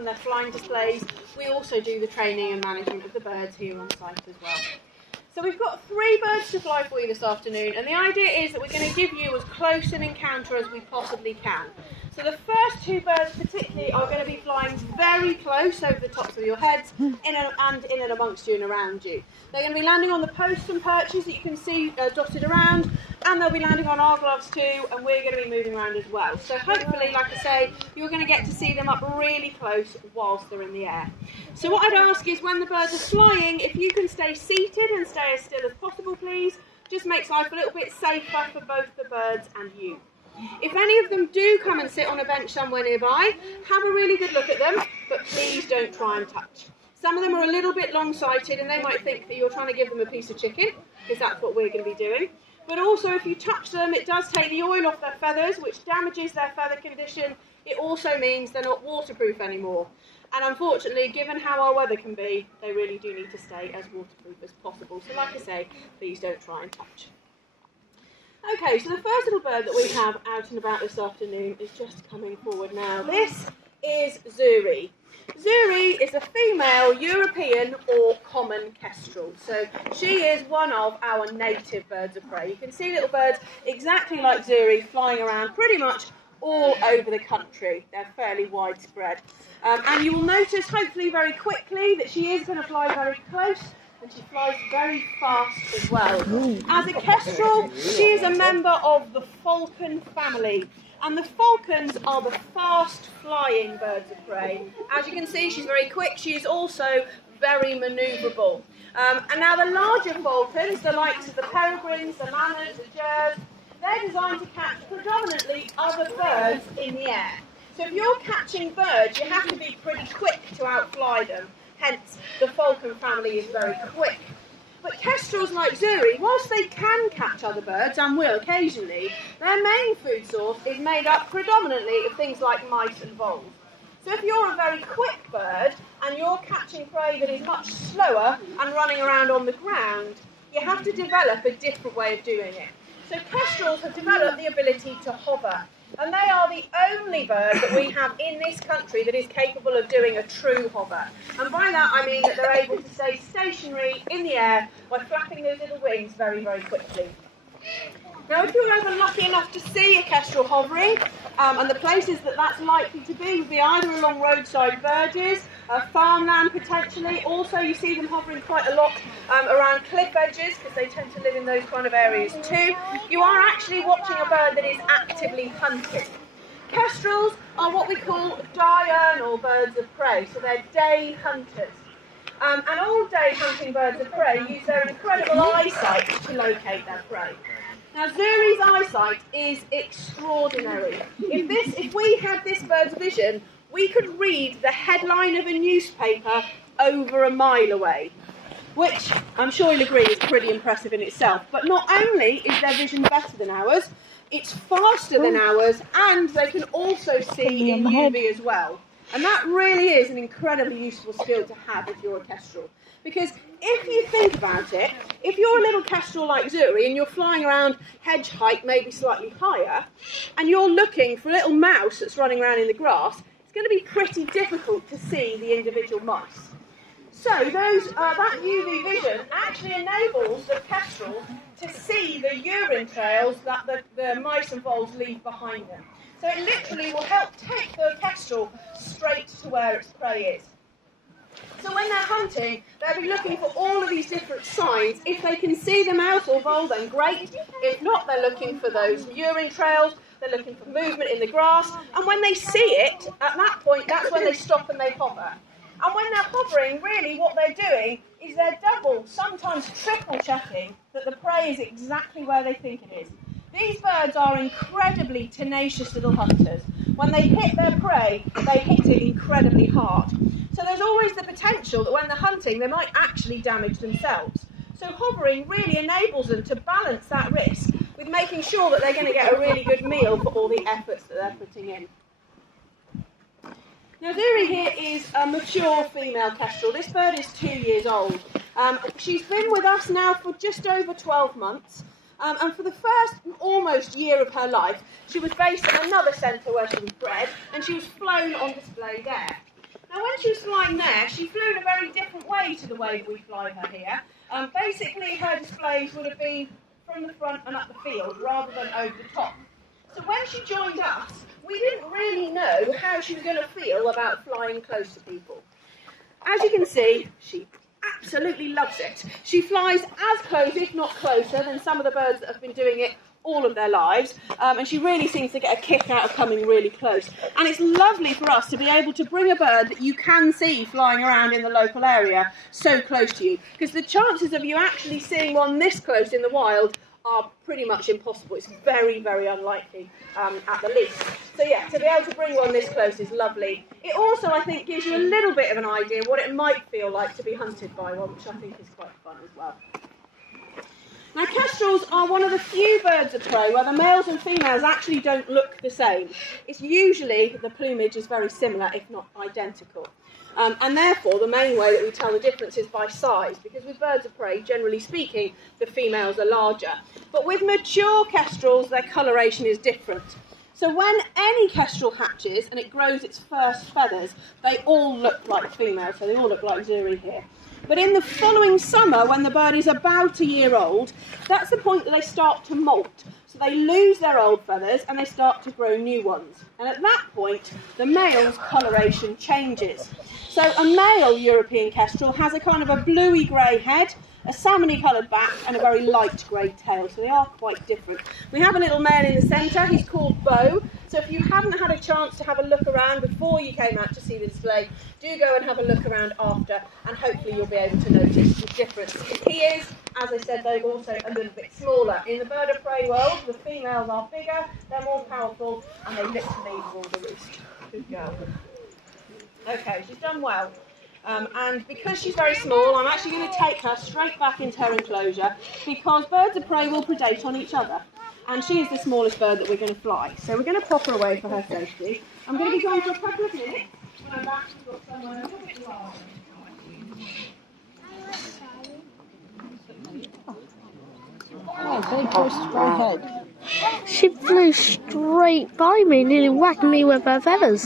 and their flying displays. We also do the training and management of the birds here on site as well. So we've got 3 birds to fly for you this afternoon, and the idea is that we're going to give you as close an encounter as we possibly can. So the first 2 birds particularly are going to be flying very close over the tops of your heads in and amongst you and around you. They're going to be landing on the posts and perches that you can see dotted around, and they'll be landing on our gloves too, and we're going to be moving around as well. So hopefully, like I say, you're going to get to see them up really close whilst they're in the air. So what I'd ask is when the birds are flying, if you can stay seated and stay as still as possible, please. Just makes life a little bit safer for both the birds and you. If any of them do come and sit on a bench somewhere nearby, have a really good look at them, but please don't try and touch. Some of them are a little bit long-sighted and they might think that you're trying to give them a piece of chicken, because that's what we're going to be doing. But also if you touch them, it does take the oil off their feathers, which damages their feather condition. It also means they're not waterproof anymore. And unfortunately, given how our weather can be, they really do need to stay as waterproof as possible. So like I say, please don't try and touch. Okay, so the first little bird that we have out and about this afternoon is just coming forward now. This is Zuri. Zuri is a female European or common kestrel. So she is one of our native birds of prey. You can see little birds exactly like Zuri flying around pretty much all over the country. They're fairly widespread. And you will notice, hopefully very quickly, that she is going to fly very close. And she flies very fast as well. As a kestrel, she is a member of the falcon family. And the falcons are the fast-flying birds of prey. As you can see, she's very quick. She is also very manoeuvrable. And now the larger falcons, the likes of the peregrines, the manners, the jers, they're designed to catch predominantly other birds in the air. So if you're catching birds, you have to be pretty quick to outfly them. Hence, the falcon family is very quick. But kestrels like Zuri, whilst they can catch other birds, and will occasionally, their main food source is made up predominantly of things like mice and voles. So if you're a very quick bird, and you're catching prey that is much slower and running around on the ground, you have to develop a different way of doing it. So kestrels have developed the ability to hover. And they are the only bird that we have in this country that is capable of doing a true hover. And by that I mean that they're able to stay stationary in the air by flapping those little wings very, very quickly. Now if you're ever lucky enough to see a kestrel hovering, and the places that that's likely to be would be either along roadside verges, farmland potentially. Also you see them hovering quite a lot around cliff edges, because they tend to live in those kind of areas too. You are actually watching a bird that is actively hunting. Kestrels are what we call diurnal birds of prey, so they're day hunters. And all day hunting birds of prey use their incredible eyesight to locate their prey. Now Zuri's eyesight is extraordinary. If we had this bird's vision, we could read the headline of a newspaper over a mile away, which I'm sure you'll agree is pretty impressive in itself. But not only is their vision better than ours, it's faster than ours, and they can also see in UV as well. And that really is an incredibly useful skill to have if you're a kestrel. Because if you think about it, if you're a little kestrel like Zuri and you're flying around hedge height, maybe slightly higher, and you're looking for a little mouse that's running around in the grass, it's going to be pretty difficult to see the individual mice. So that UV vision actually enables the kestrel to see the urine trails that the mice and voles leave behind them. So it literally will help take the kestrel straight to where its prey is. So when they're hunting, they'll be looking for all of these different signs. If they can see the mouse or vole, then great. If not, they're looking for those urine trails. They're looking for movement in the grass. And when they see it, at that point, that's when they stop and they hover. And when they're hovering, really what they're doing is they're double, sometimes triple checking that the prey is exactly where they think it is. These birds are incredibly tenacious little hunters. When they hit their prey, they hit it incredibly hard. So there's always the potential that when they're hunting, they might actually damage themselves. So hovering really enables them to balance that risk with making sure that they're going to get a really good meal for all the efforts that they're putting in. Now Zuri here is a mature female kestrel. This bird is 2 years old. She's been with us now for just over 12 months. And for the first almost year of her life, she was based at another centre where she was bred, and she was flown on display there. Now when she was flying there, she flew in a very different way to the way that we fly her here. Basically, her displays would have been from the front and up the field rather than over the top. So when she joined us, we didn't really know how she was going to feel about flying close to people. As you can see, she absolutely loves it. She flies as close, if not closer, than some of the birds that have been doing it all of their lives, and she really seems to get a kick out of coming really close. And it's lovely for us to be able to bring a bird that you can see flying around in the local area so close to you, because the chances of you actually seeing one this close in the wild are pretty much impossible. It's very, very unlikely at the least. So yeah, to be able to bring one this close is lovely. It also, I think, gives you a little bit of an idea what it might feel like to be hunted by one, which I think is quite fun as well. Now, kestrels are one of the few birds of prey where the males and females actually don't look the same. It's usually the plumage is very similar, if not identical. And therefore, the main way that we tell the difference is by size, because with birds of prey, generally speaking, the females are larger. But with mature kestrels, their coloration is different. So when any kestrel hatches and it grows its first feathers, they all look like females, so they all look like Zuri here. But in the following summer, when the bird is about a year old, that's the point that they start to molt. So they lose their old feathers and they start to grow new ones. And at that point, the male's coloration changes. So a male European kestrel has a kind of a bluey-grey head, a salmony-coloured back and a very light grey tail, so they are quite different. We have a little male in the centre, he's called Beau, so if you haven't had a chance to have a look around before you came out to see the display, do go and have a look around after, and hopefully you'll be able to notice the difference. He is, as I said though, also a little bit smaller. In the bird of prey world, the females are bigger, they're more powerful, and they literally rule the roost. Good girl. Okay, she's done well. And because she's very small, I'm actually going to take her straight back into her enclosure, because birds of prey will predate on each other. And she is the smallest bird that we're going to fly. So we're going to pop her away for her safety. I'm going to be gone for a couple of minutes. When I'm back, we've got someone a little bit larger. Oh, very close to my head. She flew straight by me, nearly whacked me with her feathers.